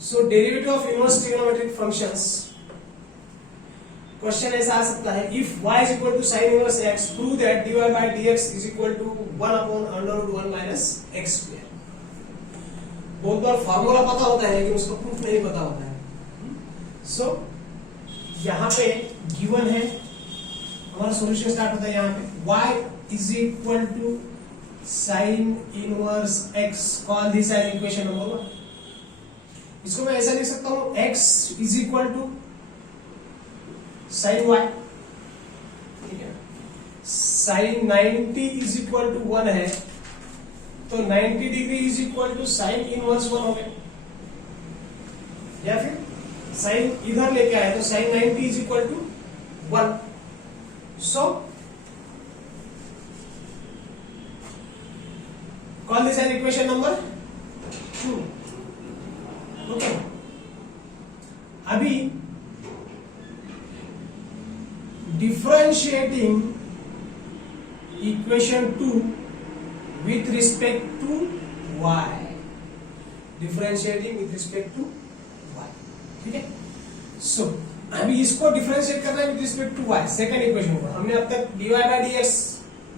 So derivative of inverse trigonometric functions, question ऐसा आ सकता है, if y is equal to sine inverse x, prove that dy bye dx is equal to 1 upon under root 1 minus x square. बहुत बार formula पता होता है लेकिन उसका प्रूफ नहीं पता होता है। सो यहाँ पे गिवन है, हमारा सॉल्यूशन स्टार्ट होता है यहाँ पे, y is equal to sine inverse x, call this as equation number 1। इसको मैं ऐसा लिख सकता हूं, x is equal to sine y, ठीक है, साइन 90 इज इक्वल टू 1 है तो 90 degree is equal to sine inverse 1 हो गया, या फिर साइन इधर लेके आए तो sine 90 is equal to 1। So call this as equation number 2। Okay, अभी differentiating equation 2 with respect to y, differentiating with respect to y, ठीक है। सो अभी इसको डिफरेंशिएट करना है with respect to y, second equation को। हमने अब तक dy बाय dx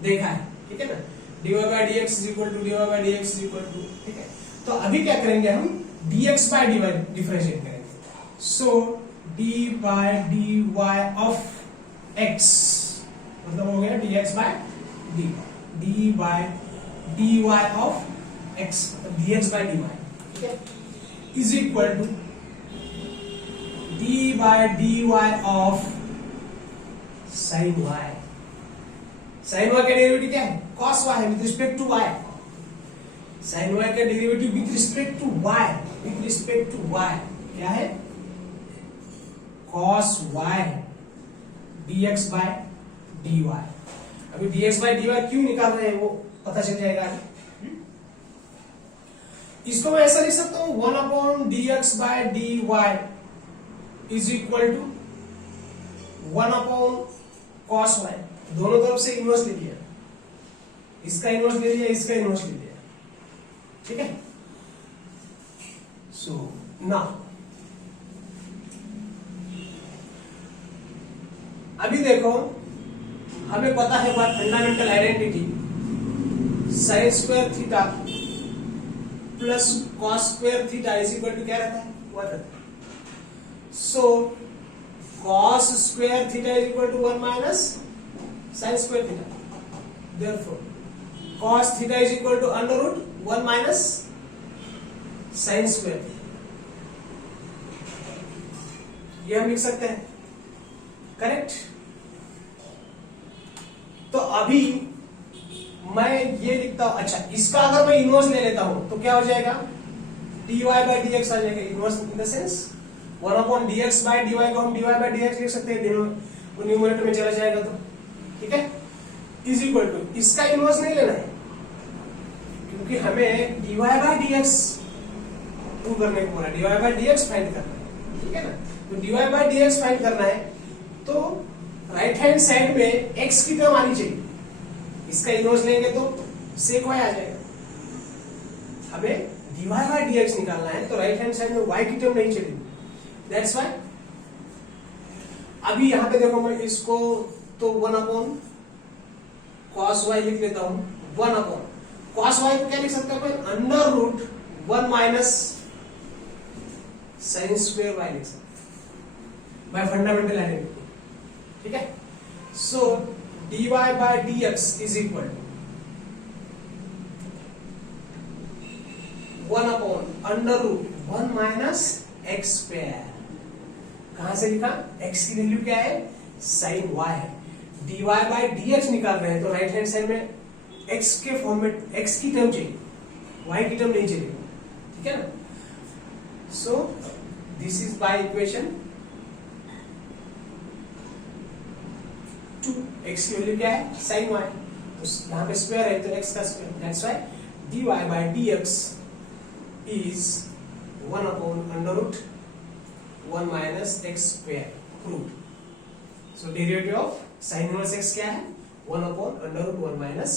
देखा है, ठीक है ना, dy bye dx is equal to dy bye dx is equal to, ठीक है। तो अभी क्या करेंगे, हम dx बाय dy डिफरेंशिएट करेंगे। So d by dy of x मतलब हो गया dx by dy, d by dy of x dx by dy, ठीक है, is equal to d by dy of sin y। sin y का derivative क्या है, cos y है with respect to y। sin y का derivative with respect to y, with respect to y क्या है, cos y dx by dy। अभी dx by dy क्यों निकाल रहे हैं वो पता चल जाएगा। इसको मैं ऐसा लिख सकता हूं, 1 upon dx by dy is equal to 1 upon cos y। दोनों तरफ से इनवर्स ले लिया, इसका इनवर्स ले लिया, इसका इनवर्स ले लिया, ठीक है। सो नाउ अभी देखो, हमें पता है बात fundamental identity, sine square theta plus cos square theta is equal to क्या रहता है, 1 रहता है। So cos square theta is equal to 1 minus sine square theta, therefore cos theta is equal to under root 1 minus sine square theta. ये हम लिख सकते हैं, करेक्ट। तो अभी मैं ये लिखता हूं, अच्छा इसका अगर मैं इनवर्स ले लेता हूं तो क्या हो जाएगा, dy बाय dx आ जाएगा, inverse in the sense 1 upon dx by dy को हम dy बाय dx लिख सकते हैं, न्यूमरेटर में चला जाएगा तो, ठीक है, इज इक्वल टू, इसका इनवर्स नहीं लेना है क्योंकि हमें dy बाय dx प्रूव करने को बोला, dy बाय dx फाइंड करना है, ठीक है ना। तो dy बाय dx फाइंड करना है तो राइट हैंड साइड में x की टर्म आनी चाहिए, इसका इनवर्स लेंगे तो sec y आ जाएगा। हमें dy बाय dx निकालना है तो राइट हैंड साइड में y की टर्म नहीं चलेगी, दैट्स व्हाई। अभी यहां पे देखो, मैं इसको तो 1 अपॉन cos y लिख लेता हूं, 1 अपॉन cos y को क्या लिख सकता हूं, under root 1 minus sine square y लिख सकते हैं बाय फंडामेंटल आइडेंटिटी, ठीक है। So dy bye dx is equal to 1 upon under root 1 minus x square. कहां से लिखा, x की वैल्यू क्या है, sin y। dy bye dx निकाल रहे हैं तो राइट हैंड साइड में x के फॉर्म में x की टर्म चाहिए, y की टर्म नहीं चाहिए, ठीक है ना। So this is by equation 2, x की वैल्यू क्या है, sin y, तो यहां पे स्क्वायर है तो x का square, that's why dy bye dx is 1 upon under root 1 minus x square, proved. So derivative of sin inverse x क्या है, 1 upon under root 1 minus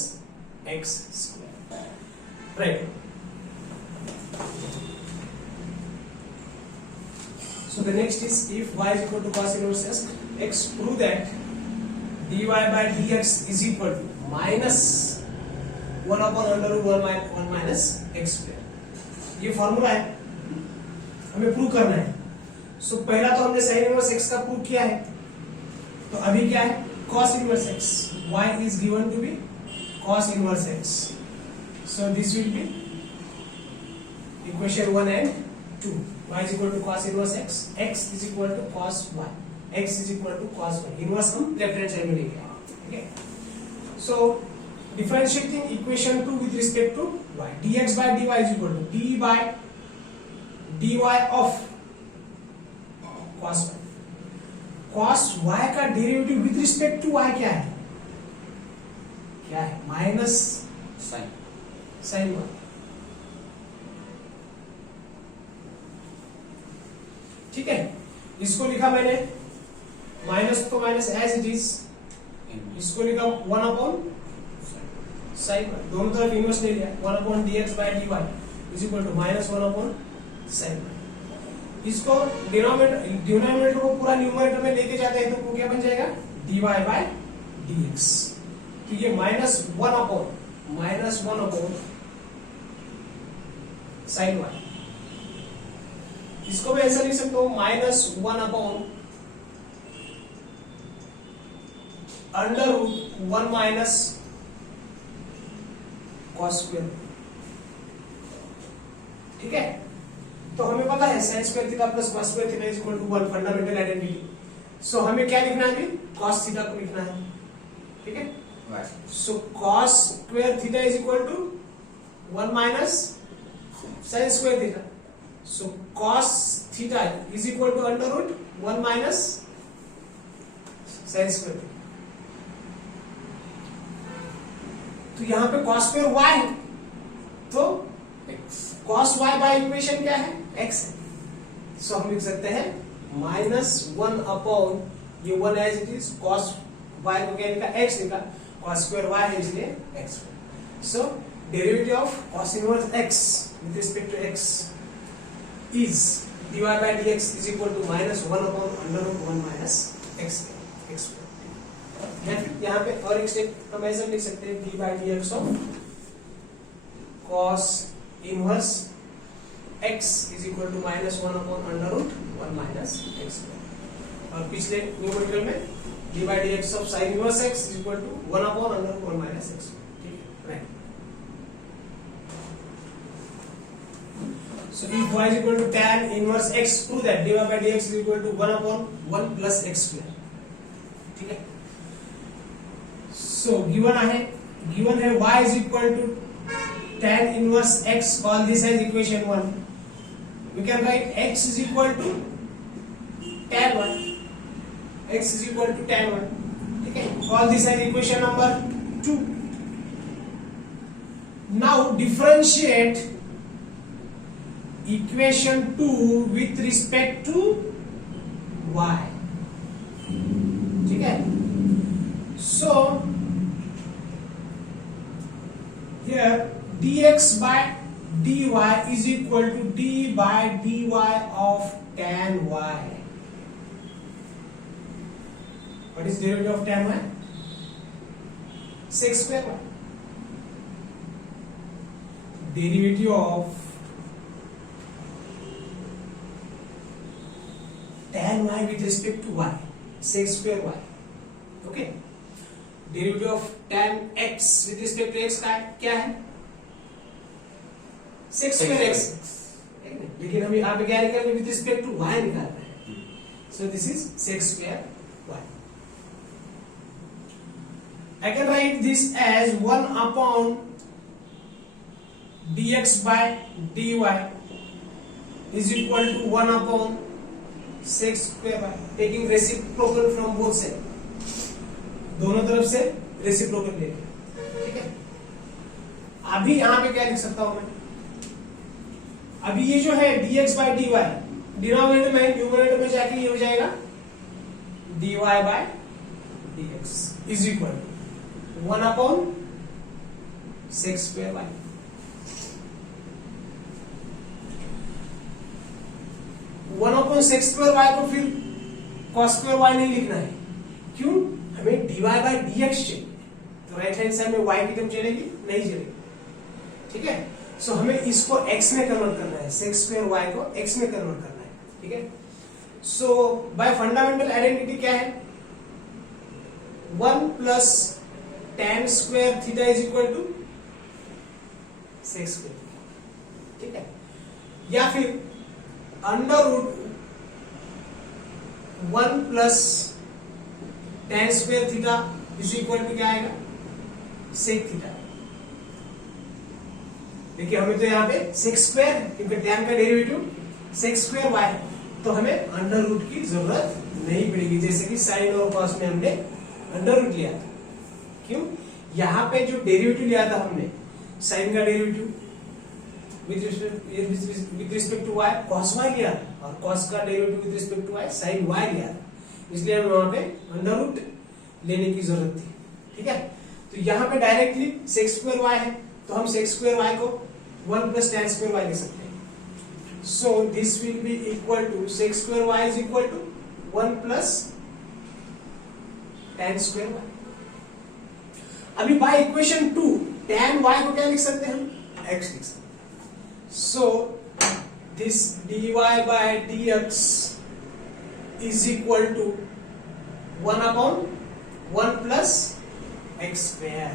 x square, right. So the next is, if y is equal to cos inverse x, prove that dy by dx is equal to minus 1 upon under root 1 minus x square. ये formula है, हमें prove करना है. सो पहला तो हमने sign inverse x का prove किया है, तो अभी क्या है, cos inverse x. y is given to be cos inverse x. So this will be equation 1 and 2. y is equal to cos inverse x, x is equal to cos y, x is equal to cos y. Inverse हम left hand side में लेंगे. ठीक है. सो differentiating equation 2 with respect to y, dx by dy is equal to d by dy of cos y. cos y का derivative with respect to y क्या है, क्या है, माइनस साइन y. ठीक है. इसको लिखा मैंने माइनस तो माइनस एज इट इज, इसको लिखा 1 अपॉन साइन y. दोनों तरफ इनवर्स ले लिया. 1 upon dx by dy is equal to minus 1 upon sine y. इसको डिनोमिनेटर को पूरा न्यूमरेटर में लेके जाते हैं तो वो क्या बन जाएगा, dy by dx. तो ये माइनस 1 अपॉन साइन y. इसको मैं ऐसा लिख सकता हूं, minus 1 upon under root 1 minus cos square. ठीक है. तो हमें पता है sin square theta plus cos square theta is equal to 1, fundamental identity. So हमें क्या लिखना है, cos थीटा को लिखना है. ठीक है. So cos square theta is equal to 1 minus sin square theta. So cos theta is equal to under root 1 minus sin square theta. तो यहां पे cos स्क्वायर y है, तो cos y बाय इक्वेशन क्या है, x है. सो हम लिख सकते हैं माइनस 1 अपॉन ये 1 as it is, cos y को क्या लिखा, x लिखा, cos स्क्वायर y है इसलिए x. So derivative of cos inverse x with respect to x is dy by dx is equal to minus 1 upon under root 1 minus x square. यहाँ पे और एक स्टेप हम ऐसा लिख सकते हैं, dy by dx of cos inverse x is equal to minus 1 upon under root 1 minus x square. और पिछले न्यूमेरिकल में dy by dx of sin inverse x is equal to 1 upon under root 1 minus x square. ठीक है, right. So if y is equal to tan inverse x, prove that dy by dx is equal to 1 upon 1 plus x square. ठीक है. So given है y is equal to tan inverse x, call this as equation 1. We can write x is equal to tan 1. x is equal to tan 1. ठीक है. Call this as equation number 2. Now differentiate equation 2 with respect to y. ठीक है. So here dx by dy is equal to d by dy of tan y. What is derivative of tan y? Sec square y. Derivative of tan y with respect to y, sec square y. Okay. Derivative of tan x with respect to x का क्या है, sec square x. लेकिन हम यहाँ पे क्या निकाल रहे हैं, with respect to y निकाल रहे हैं. So this is sec square y. I can write this as 1 upon dx by dy is equal to 1 upon sec square y, taking reciprocal from both sides. दोनों तरफ से reciprocal ले. ठीक है. अभी यहां पे क्या लिख सकता हूं मैं, अभी ये जो है dx by dy डिनोमिनेटर में, न्यूमरेटर में जाके ये हो जाएगा dy by dx is equal to 1 upon sec square y. One upon sec square y को फिर कॉस स्क्वायर वाई नहीं लिखना है, क्यों? हमें dy बाई dx चाहिए, तो राइट हैंड साइड में y की टर्म चलेगी नहीं चलेगी, ठीक है। सो हमें इसको x में कन्वर्ट करना है, सेक स्क्वायर y को x में कन्वर्ट करना है, ठीक है। सो बाय फंडामेंटल आइडेंटिटी क्या है, 1 plus tan square theta is equal to sec square theta, ठीक है। या फिर under root 1 plus tan square theta is equal to क्या आएगा, सेक थीटा। देखिए हमें तो यहाँ पे सेक स्क्वायर है, क्योंकि tan का डेरिवेटिव सेक स्क्वायर y है, तो हमें अंडर रूट की जरूरत नहीं पड़ेगी, जैसे कि साइन और कॉस में हमने अंडर रूट लिया था। क्यों? यहाँ पे जो डेरिवेटिव लिया था हमने, साइन का derivative with respect to y cos y लिया था, और cos का derivative with respect to y sin y लिया था, इसलिए हमें वहां पे अंडर रूट लेने की जरूरत थी, ठीक है। तो यहाँ पे डायरेक्टली सेक स्क्वायर y है, तो हम सेक स्क्वायर y को 1 प्लस tan स्क्वायर y लिख सकते हैं। So this will be equal to sec square y is equal to 1 plus tan square y। अभी बाय इक्वेशन 2 tan y को क्या लिख सकते हैं हम, x लिख सकते हैं। So this dy bye dx is equal to 1 upon 1 plus x square,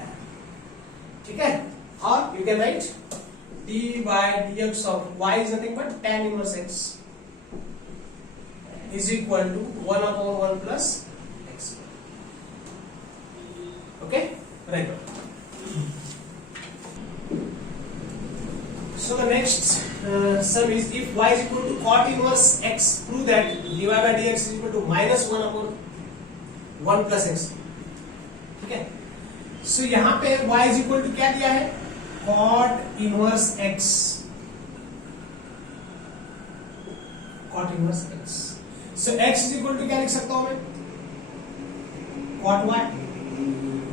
ठीक है। और you can write d by dx of y is nothing but tan inverse x is equal to 1 upon 1 plus x। Okay, right. So the next sum is, if y is equal to cot inverse x, prove that dy by dx is equal to minus 1 upon 1 plus x, ठीक है। So यहाँ पे y is equal to क्या दिया है, cot inverse x, cot inverse x। So x is equal to क्या लिख सकता हूं मैं, cot y,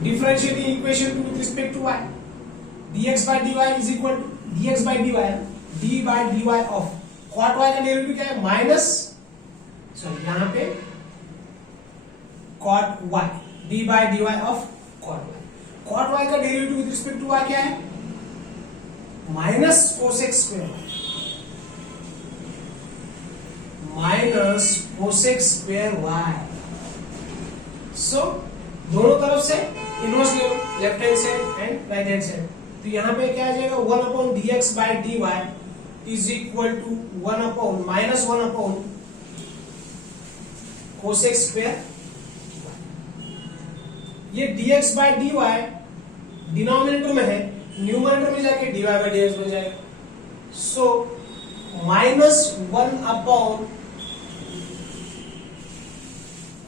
differentiating equation with respect to y, dx by dy is equal to dx by dy, d by dy of cot y का derivative क्या है, minus, sorry यहाँ पे cot y, d by dy of cot y। cot y का derivative with respect to y क्या है, minus cosec square y, minus cosec square y। So दोनों तरफ से इनवर्स ले लो, left hand side and right hand side. तो यहाँ पे क्या आ जाएगा, 1 upon dx by dy is equal to 1 upon minus 1 upon cosec square. ये dx by dy डिनोमिनेटर में है, न्यूमरेटर में जाके dy by dx बन जाएगा। सो minus 1 upon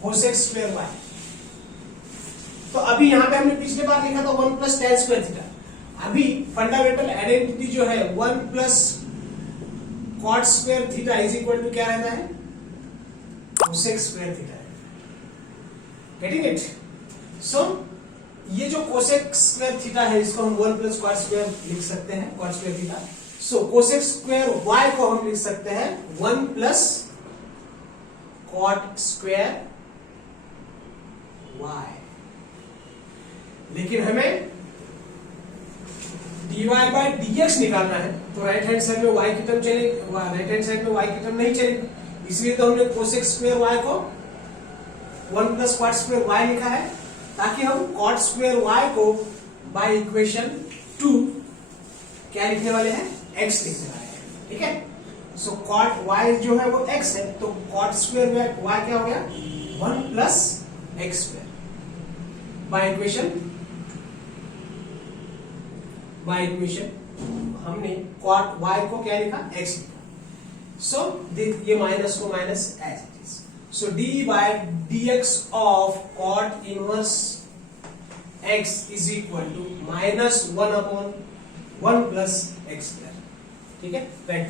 cosec square y। तो अभी यहाँ पे हमने पिछले बार लिखा था 1 प्लस tan स्क्वायर थीटा। अभी फंडामेंटल आइडेंटिटी जो है 1 plus cot square theta is equal to क्या रहता है, cosec square theta. Getting it? So ये जो कोसेक स्क्वायर थीटा है, इसको हम 1 प्लस कॉट स्क्वायर लिख सकते हैं, कॉट स्क्वायर थीटा। सो कोसेक स्क्वायर y को हम लिख सकते हैं 1 प्लस कॉट स्क्वायर y। लेकिन हमें dy बाय dx निकालना है, तो राइट हैंड साइड में y की टर्म चलेगी, राइट हैंड साइड में y की टर्म नहीं चलेगी, इसलिए तो हमने कोसेक स्क्वायर y को 1 प्लस कॉट स्क्वायर y लिखा है, ताकि हम कॉट स्क्वायर y को बाय इक्वेशन 2 क्या लिखने वाले हैं, x लिखने वाले हैं, ठीक है। सो कॉट y जो है वो x है, तो कॉट स्क्वायर y क्या हो गया, 1 plus x square by equation हमने कॉट y को क्या लिखा, x लिखा। सो ये माइनस को minus as it is. So d by dx of cot inverse x is equal to minus 1 upon 1 plus x square, ठीक है, right.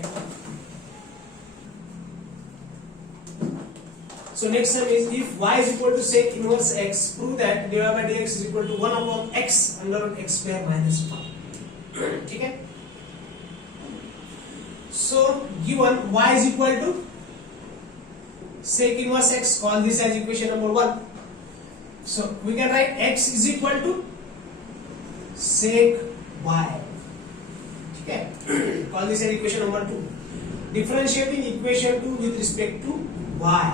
So next sum is, if y is equal to sec inverse x, prove that dy by dx is equal to 1 upon x under root x square minus 1, ठीक है। So given y is equal to sec inverse x. Call this as equation number 1. So we can write x is equal to sec y. ठीक है, call this as equation number 2. Differentiating equation 2 with respect to y.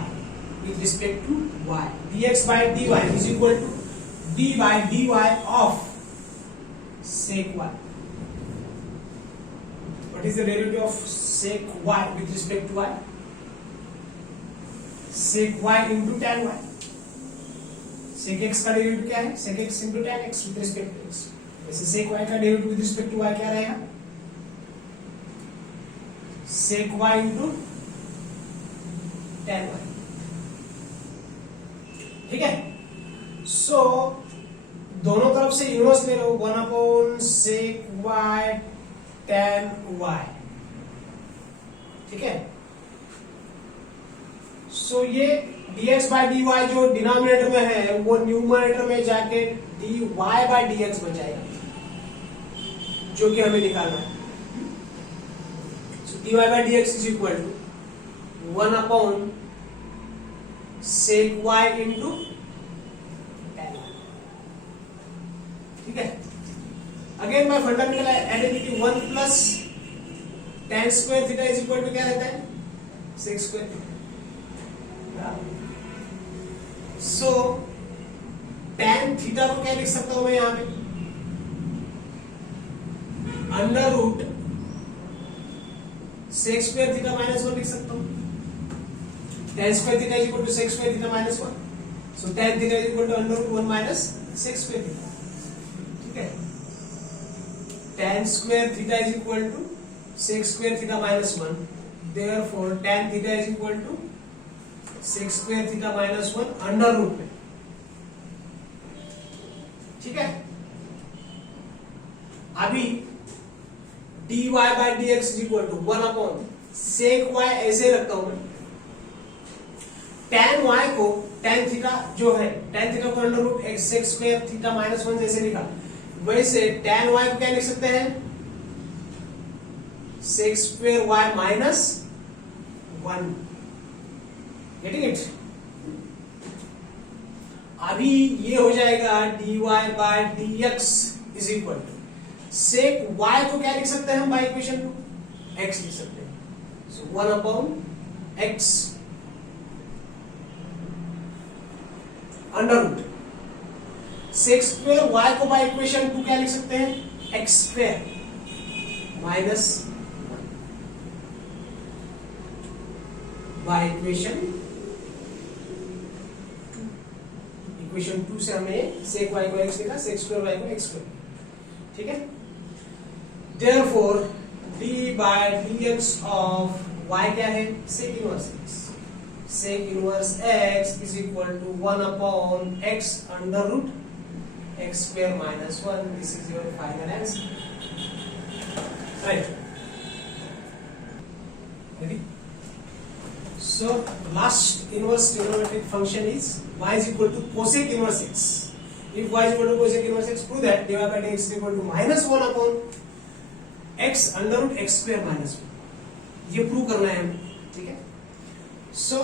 With respect to y, dx by dy is equal to d by dy of sec y. What is the derivative of sec y with respect to y? Sec y into tan y. Sec x का derivative क्या है? Sec x into tan x with respect to x. वैसे sec y का derivative with respect to y क्या रहेगा? Sec y into tan y. ठीक है, सो दोनों तरफ से इनवर्स ले लो, 1 sec y tan y. ठीक है, सो ये dx by dy जो डिनोमिनेटर में है वो न्यूमरेटर में जाके dy by dx बन जाएगा, जो कि हमें निकालना है. So dy by dx is equal to 1 sec y into tan y. ठीक है, again by fundamental identity 1 plus tan square theta is equal to क्या रहता है? sec square theta. So tan theta को क्या लिख सकता हूं मैं यहां पे? Under root sec square theta minus 1 लिख सकता हूं. tan square theta is equal to sec square theta minus 1. So tan theta is equal to under root 1 minus sec square theta. ठीक है, tan square theta is equal to sec square theta minus 1. Therefore tan theta is equal to sec square theta minus 1 under root में. ठीक है, अभी dy by dx is equal to 1 sec y ऐसे रखता हूं मैं. tan y को tan theta जो है, tan थीटा को under root sec square theta minus 1 जैसे लिखा, वैसे tan y को क्या लिख सकते हैं? sec square y minus 1. Getting it? अभी ये हो जाएगा dy by dx is equal to sec y को क्या लिख सकते हैं हम बाय इक्वेशन 2? x लिख सकते हैं. So 1 x under root sec square y को बाय इक्वेशन 2 क्या लिख सकते हैं? x square minus by equation 2 से हमें सेक y को x लिखा, सेक स्क्वायर y को x स्क्वायर. ठीक है, therefore d by dx of y क्या है? Sec inverse x. sec inverse x is equal to 1 x under root x square minus 1. This is your final answer. Right. Ready? So last inverse trigonometric function is y is equal to cosec inverse x. If y is equal to cosec inverse x, prove that dy by dx is equal to minus 1 x under root x square minus 1. ये prove करना है हमें. ठीक है, so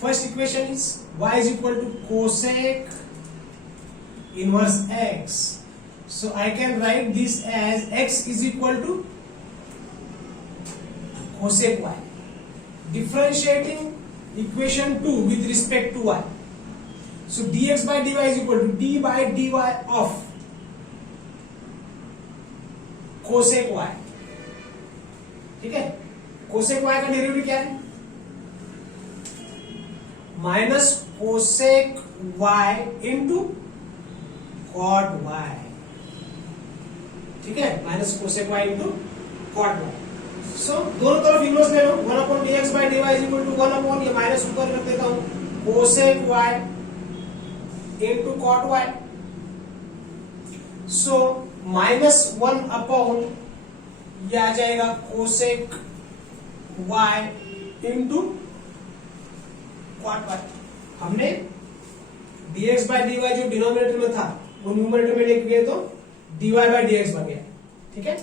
first equation is y is equal to cosec inverse x. So I can write this as x is equal to cosec y. Differentiating equation 2 with respect to y. So dx by dy is equal to d by dy of cosec y. ठीक है, cosec y का derivative क्या है? Minus cosec y into cot y. ठीक है, minus cosec y into cot y. So दोनों तरफ inverse ले लो. 1 dx by dy is equal to 1 ये माइनस ऊपर रख देता हूं, cosec y into cot y. So minus 1 ये आ जाएगा cosec y into cot y. हमने dx by dy जो डिनोमिनेटर में था वो न्यूमरेटर में लेके गए तो dy by dx बन गया. ठीक है,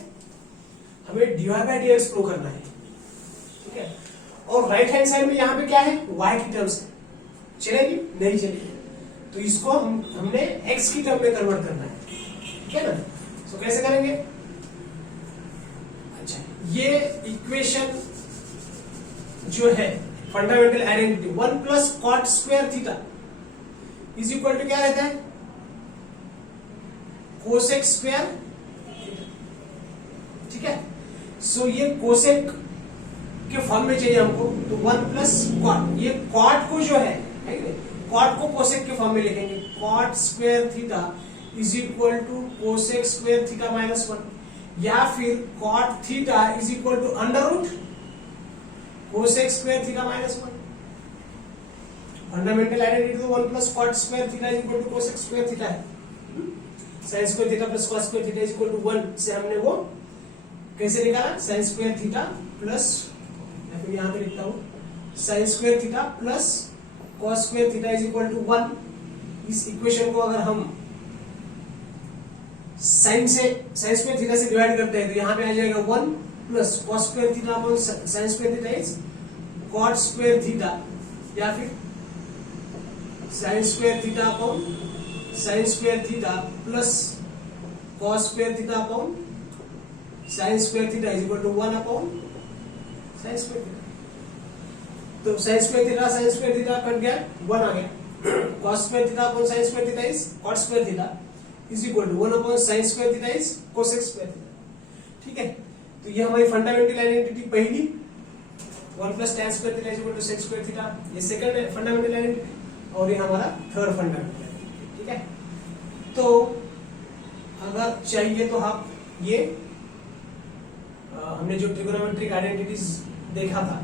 हमें dy by dx प्रूव करना है. ठीक है, और राइट हैंड साइड में यहाँ पे क्या है, y की टर्म्स है, चलेगी नहीं चलेगी, तो इसको हमने x की टर्म में कन्वर्ट करना है, ठीक है ना। तो कैसे करेंगे, अच्छा ये इक्वेशन जो है fundamental identity 1 plus cot square theta is equal to क्या रहता है, कोसेक स्क्वायर, ठीक है। सो ये कोसेक के फॉर्म में चाहिए हमको, तो 1 प्लस कॉट, ये कॉट को जो है कॉट को कोसेक के फॉर्म में लिखेंगे, cot square theta is equal to cosec square theta minus 1, या फिर cot theta is equal to under root cosec square theta minus 1। Fundamental identity तो 1 plus cot square theta is equal to cosec square theta है, sine square theta plus cos square theta is equal to 1 से हमने वो कैसे निकाला, sign square theta plus, या फिर यहां पे लिखता हूं sine square theta plus cos square theta is equal to 1। इस इक्वेशन को अगर हम साइन स्क्वायर थीटा से डिवाइड करते हैं तो यहां पे आ जाएगा 1 plus cos square theta upon sine square theta is cot square theta, या फिर sine square theta upon sine square theta plus cos square theta upon sine square theta is equal to 1 upon sine square theta. तो sine square theta cut गया, 1 आ गया, cos square theta upon sine square theta is cot square theta is equal to 1 upon sine square theta is cosec square theta, ठीक है। तो ये हमारी fundamental identity पहली, 1 plus tan square theta is equal to sec square theta, ये second fundamental identity, और ये हमारा थर्ड फंडामेंटल आइडेंटिटी, ठीक है। तो अगर चाहिए तो आप ये हमने जो ट्रिगोनोमेट्रिक आइडेंटिटीज देखा था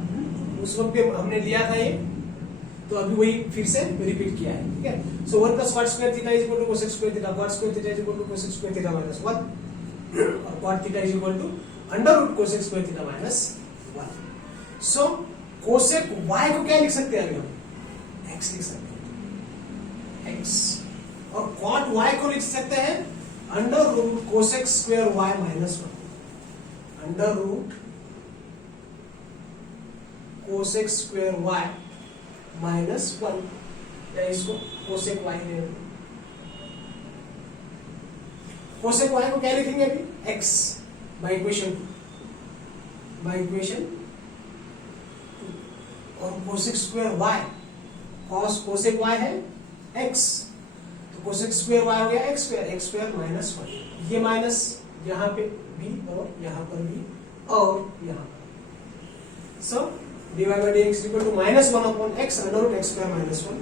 उस वक्त पे हमने लिया था ये, तो अभी वही फिर से रिपीट किया है, ठीक है। So 1 plus cot square theta is equal to cosec square theta, cot square theta is equal to cosec square theta minus 1, और cot theta is equal to under root cosec square theta minus 1। So cosec y को क्या लिख सकते हैं, अभी हम x लिख सकते हैं, x, और कॉट y को लिख सकते हैं under root cosec square y minus 1, under root cosec square y minus 1, या इसको कोसेक y ले, कोसेक y को क्या लिखेंगे अभी, x बाय इक्वेशन 2, और cosec square y, cosec y है x, तो कोसेक स्क्वायर y हो गया x स्क्वायर माइनस 1, ये माइनस यहाँ पे भी और यहाँ पर भी और यहाँ पर, सो dy by dx equal to minus 1 upon x under root x square minus 1,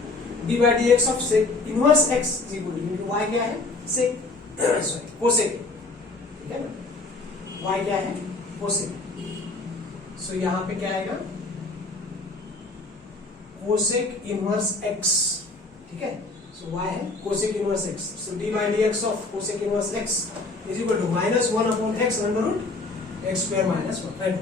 dy by dx of sec inverse x is equal to, क्योंकि y क्या है, sec सॉरी कोसेक, ठीक है ना, y क्या है, कोसेक, सो यहाँ पे क्या आएगा, कोसेक इनवर्स x, ठीक है। सो y है cosec inverse x, so dy by dx of cosec inverse x is equal to minus 1 upon x under root x square minus 1, right.